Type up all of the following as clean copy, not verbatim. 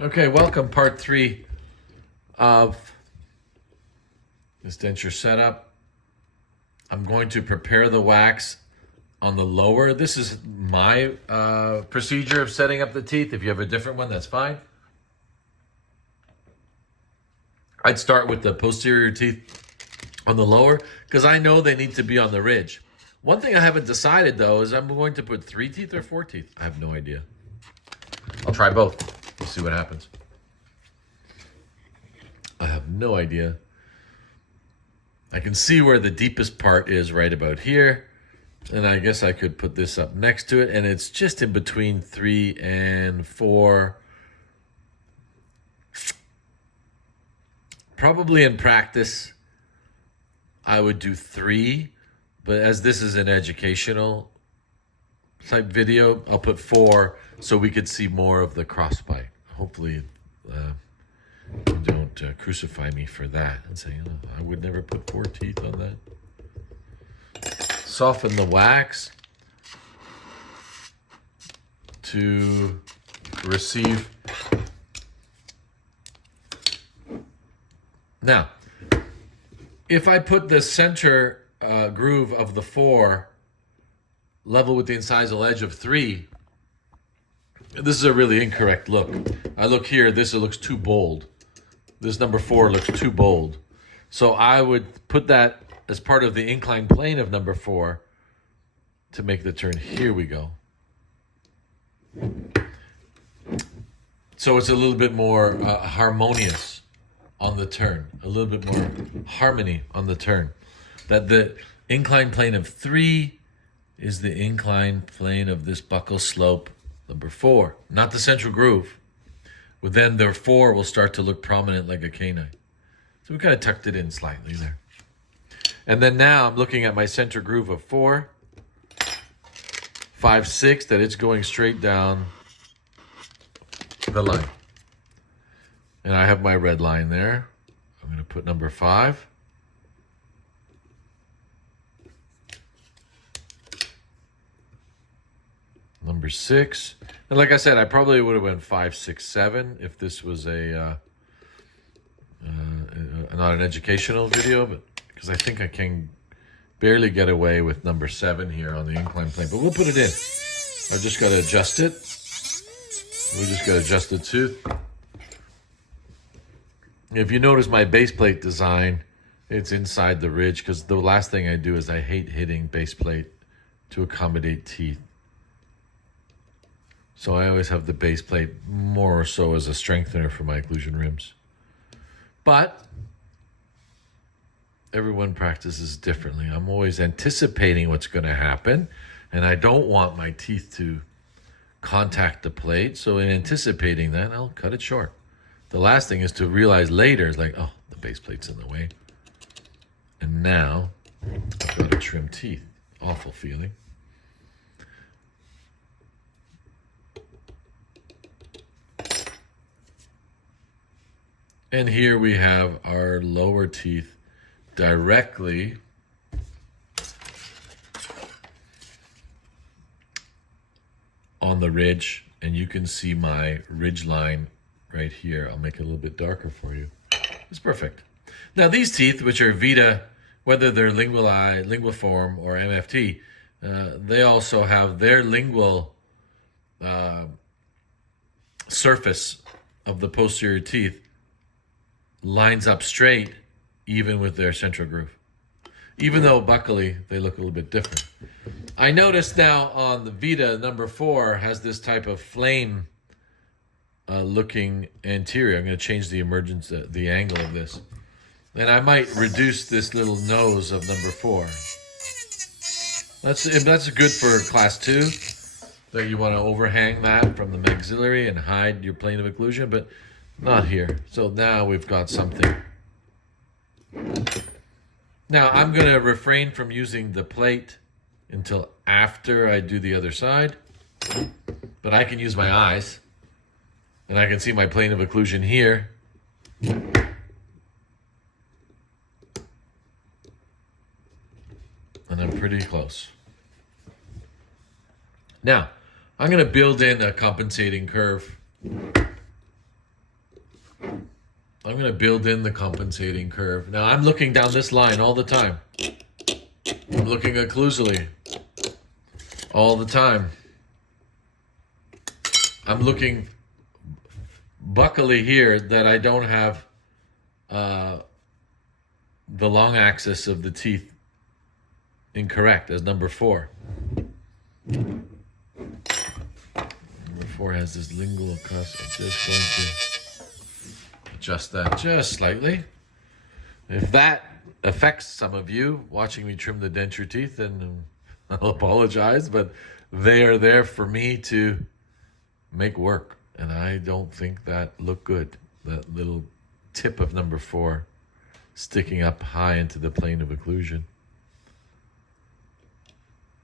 Okay, welcome part 3 of this denture setup. I'm going to prepare the wax on the lower. This is my procedure of setting up the teeth. If you have a different one, that's fine. I'd start with the posterior teeth on the lower because I know they need to be on the ridge. One thing I haven't decided though is I'm going to put 3 teeth or 4 teeth. I have no idea. I'll try both. We'll see what happens. I have no idea. I can see where the deepest part is right about here. And I guess I could put this up next to it. And it's just in between 3 and 4. Probably in practice, I would do 3. But as this is an educational type video, I'll put 4 so we could see more of the crossbite. Hopefully, you don't crucify me for that and say, oh, I would never put 4 teeth on that. Soften the wax to receive. Now, if I put the center groove of the 4 level with the incisal edge of 3, this is a really incorrect look. I look here, this looks too bold. This number 4 looks too bold. So I would put that as part of the inclined plane of number 4 to make the turn. Here we go. So it's a little bit more harmonious on the turn. A little bit more harmony on the turn. That the inclined plane of 3 is the inclined plane of this buccal slope number 4, not the central groove. Well, then the 4 will start to look prominent like a canine. So we kind of tucked it in slightly there. And then now I'm looking at my center groove of 4, 5, 6, that it's going straight down the line. And I have my red line there. I'm going to put number 5. Number 6. And like I said, I probably would have went 5, 6, 7 if this was a not an educational video, but because I think I can barely get away with number 7 here on the inclined plane. But we'll put it in. I just got to adjust it. We just got to adjust the tooth. If you notice my base plate design, it's inside the ridge because the last thing I do is I hate hitting base plate to accommodate teeth. So I always have the base plate more or so as a strengthener for my occlusion rims. But everyone practices differently. I'm always anticipating what's going to happen, and I don't want my teeth to contact the plate. So in anticipating that, I'll cut it short. The last thing is to realize later, is like, oh, the base plate's in the way. And now I've got to trim teeth. Awful feeling. And here we have our lower teeth directly on the ridge. And you can see my ridge line right here. I'll make it a little bit darker for you. It's perfect. Now these teeth, which are Vita, whether they're linguali, linguiform, or MFT, they also have their lingual surface of the posterior teeth lines up straight, even with their central groove. Even though buccally, they look a little bit different. I noticed now on the Vita, number 4 has this type of flame looking anterior. I'm going to change the emergence, the angle of this. And I might reduce this little nose of number 4. That's good for class 2, that you want to overhang that from the maxillary and hide your plane of occlusion, but not here. So now we've got something. Now I'm going to refrain from using the plate until after I do the other side, but I can use my eyes and I can see my plane of occlusion here. And I'm pretty close. Now, I'm going to build in a compensating curve I'm going to build in the compensating curve. Now I'm looking down this line all the time. I'm looking occlusally all the time. I'm looking buccally here that I don't have the long axis of the teeth incorrect as number 4. Number 4 has this lingual crest. I'm just going to adjust that just slightly. If that affects some of you watching me trim the denture teeth, then I'll apologize, but they are there for me to make work, and I don't think that looked good. That little tip of number 4 sticking up high into the plane of occlusion.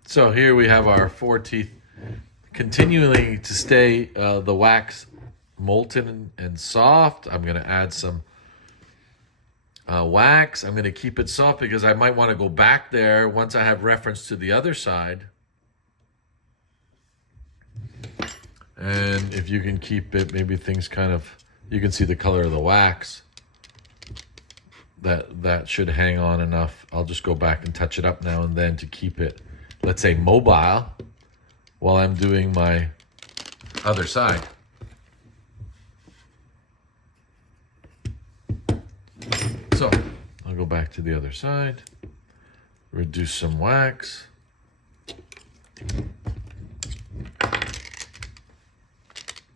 So here we have our 4 teeth continuing to stay the wax molten and soft. I'm going to add some wax. I'm going to keep it soft because I might want to go back there once I have reference to the other side. And if you can keep it, maybe things kind of, you can see the color of the wax. That should hang on enough. I'll just go back and touch it up now and then to keep it, let's say, mobile while I'm doing my other side. So I'll go back to the other side, reduce some wax.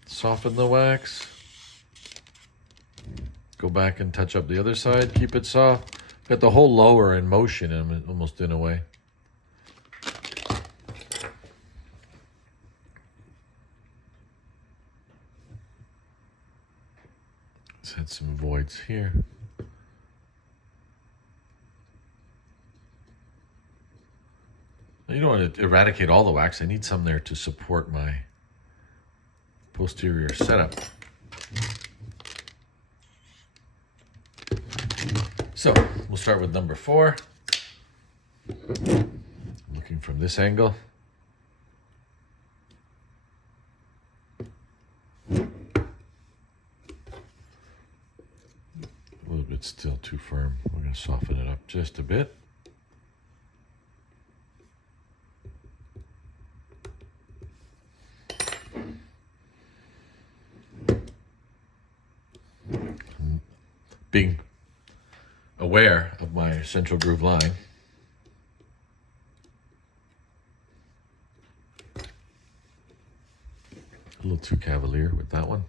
Soften the wax. Go back and touch up the other side. Keep it soft. Got the whole lower in motion, almost in a way. Let's add some voids here. You don't want to eradicate all the wax. I need some there to support my posterior setup. So we'll start with number 4. Looking from this angle. A little bit still too firm. We're going to soften it up just a bit. Being aware of my central groove line. A little too cavalier with that one.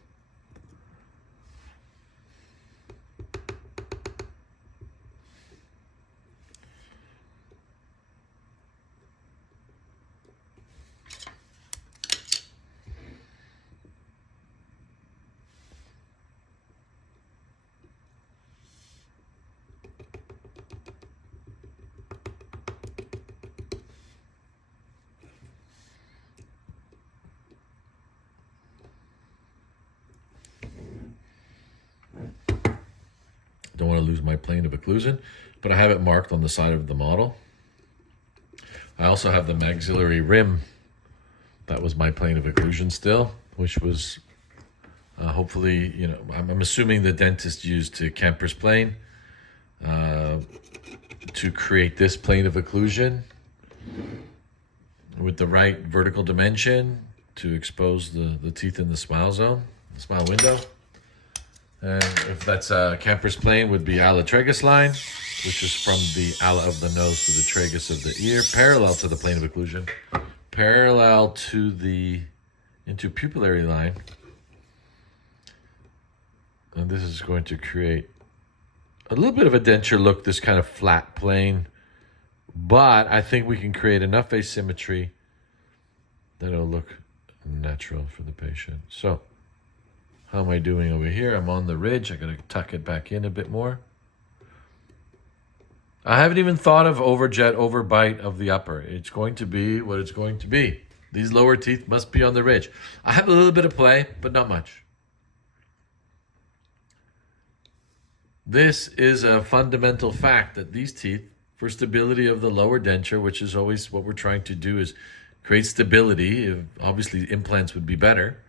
Don't want to lose my plane of occlusion, but I have it marked on the side of the model. I also have the maxillary rim. That was my plane of occlusion still, which was hopefully, you know, I'm assuming the dentist used a Kemper's plane to create this plane of occlusion with the right vertical dimension to expose the teeth in the smile zone, the smile window. And if that's a Kemper's plane, would be ala tragus line, which is from the ala of the nose to the tragus of the ear, parallel to the plane of occlusion, parallel to the interpupillary line. And this is going to create a little bit of a denture look, this kind of flat plane. But I think we can create enough asymmetry that it'll look natural for the patient. So how am I doing over here? I'm on the ridge. I got to tuck it back in a bit more. I haven't even thought of overjet, overbite of the upper. It's going to be what it's going to be. These lower teeth must be on the ridge. I have a little bit of play, but not much. This is a fundamental fact that these teeth, for stability of the lower denture, which is always what we're trying to do, is create stability. Obviously, implants would be better,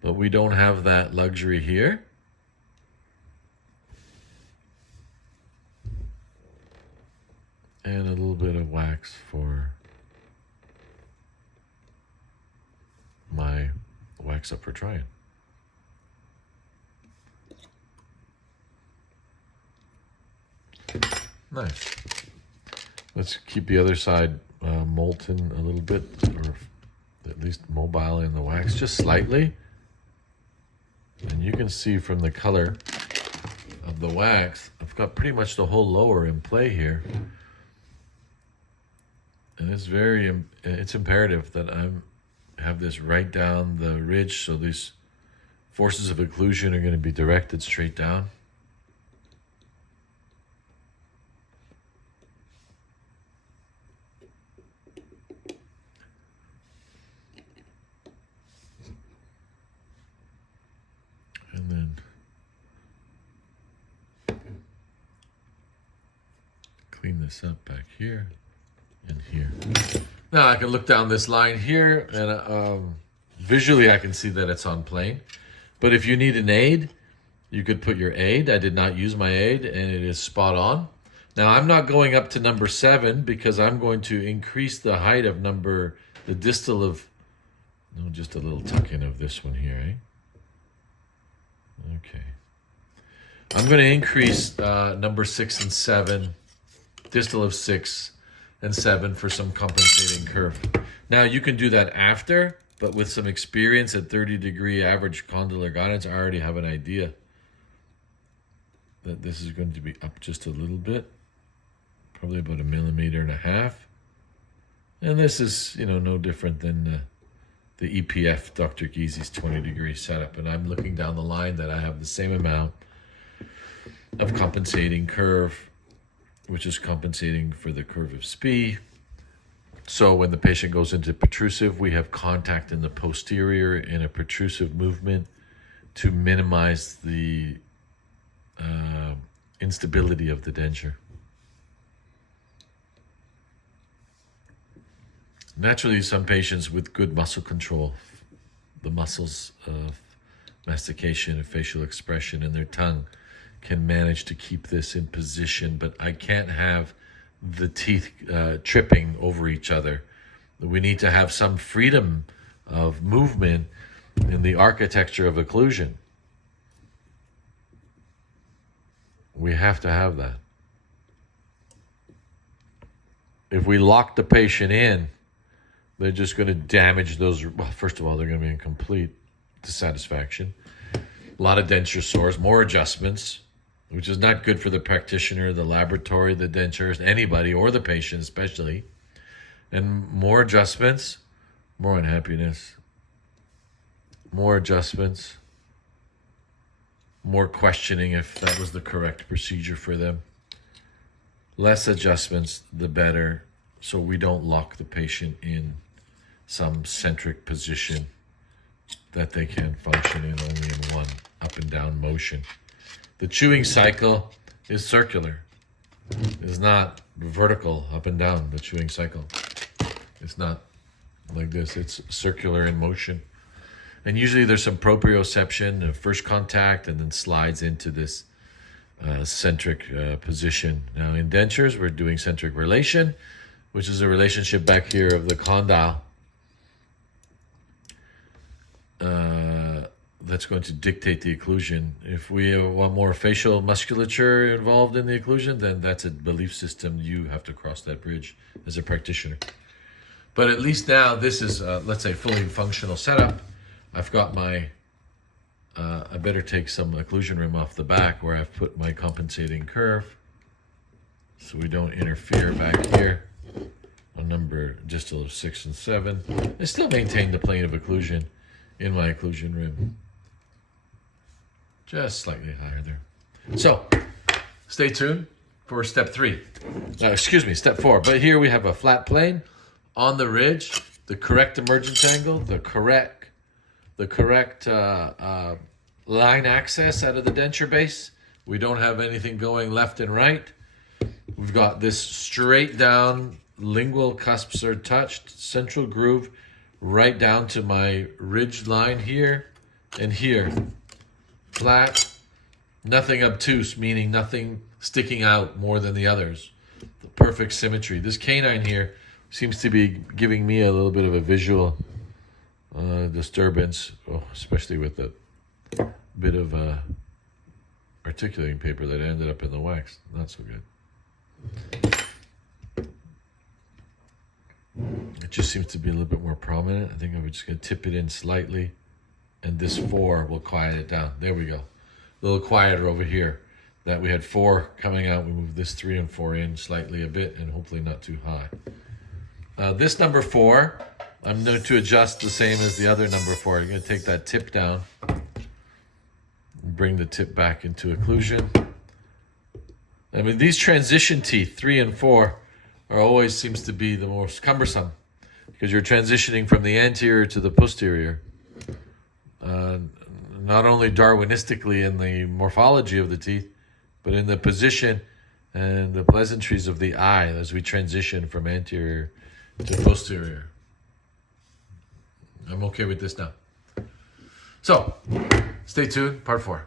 but we don't have that luxury here. And a little bit of wax for my wax up for drying. Nice. Let's keep the other side molten a little bit, or at least mobile in the wax, just slightly. And you can see from the color of the wax, I've got pretty much the whole lower in play here. And it's imperative that I have this right down the ridge, so these forces of occlusion are going to be directed straight down. And then clean this up back here and here. Now I can look down this line here, and visually I can see that it's on plane. But if you need an aid, you could put your aid. I did not use my aid, and it is spot on. Now I'm not going up to number 7 because I'm going to increase the height of the distal of, no, just a little tuck in of this one here, eh? Okay. I'm going to increase number 6 and 7, distal of 6 and 7 for some compensating curve. Now you can do that after, but with some experience at 30-degree average condylar guidance, I already have an idea that this is going to be up just a little bit, probably about 1.5 millimeters. And this is, no different than the EPF, Dr. Gysi's 20-degree setup. And I'm looking down the line that I have the same amount of compensating curve, which is compensating for the curve of SPE. So when the patient goes into protrusive, we have contact in the posterior in a protrusive movement to minimize the instability of the denture. Naturally, some patients with good muscle control, the muscles of mastication and facial expression in their tongue, can manage to keep this in position, but I can't have the teeth tripping over each other. We need to have some freedom of movement in the architecture of occlusion. We have to have that. If we lock the patient in, they're just going to damage those. Well, first of all, they're going to be in complete dissatisfaction. A lot of denture sores, more adjustments, which is not good for the practitioner, the laboratory, the dentures, anybody, or the patient especially. And more adjustments, more unhappiness, more adjustments, more questioning if that was the correct procedure for them. Less adjustments, the better, so we don't lock the patient in some centric position that they can function in only in one up and down motion. The chewing cycle is circular. It's not vertical up and down, the chewing cycle. It's not like this. It's circular in motion. And usually there's some proprioception, first contact, and then slides into this centric position. Now in dentures, we're doing centric relation, which is a relationship back here of the condyle that's going to dictate the occlusion. If we want more facial musculature involved in the occlusion, then that's a belief system. You have to cross that bridge as a practitioner. But at least now this is, let's say, fully functional setup. I've got my, I better take some occlusion rim off the back where I've put my compensating curve so we don't interfere back here on number distal of 6 and 7. I still maintain the plane of occlusion in my occlusion rim. Just slightly higher there. So, stay tuned for step 3. Step 4. But here we have a flat plane on the ridge, the correct emergence angle, the correct line access out of the denture base. We don't have anything going left and right. We've got this straight down, lingual cusps are touched, central groove right down to my ridge line here and here. Flat, nothing obtuse, meaning nothing sticking out more than the others. the perfect symmetry. This canine here seems to be giving me a little bit of a visual disturbance, especially with the bit of articulating paper that ended up in the wax. Not so good. It just seems to be a little bit more prominent. I think I'm just going to tip it in slightly, and this 4 will quiet it down. There we go. A little quieter over here. That we had 4 coming out. We moved this 3 and 4 in slightly a bit, and hopefully not too high. This number 4, I'm going to adjust the same as the other number 4. I'm going to take that tip down and bring the tip back into occlusion. I mean, these transition teeth, 3 and 4, are always seems to be the most cumbersome because you're transitioning from the anterior to the posterior. Not only Darwinistically in the morphology of the teeth, but in the position and the pleasantries of the eye as we transition from anterior to posterior. I'm okay with this now. So, stay tuned, part 4.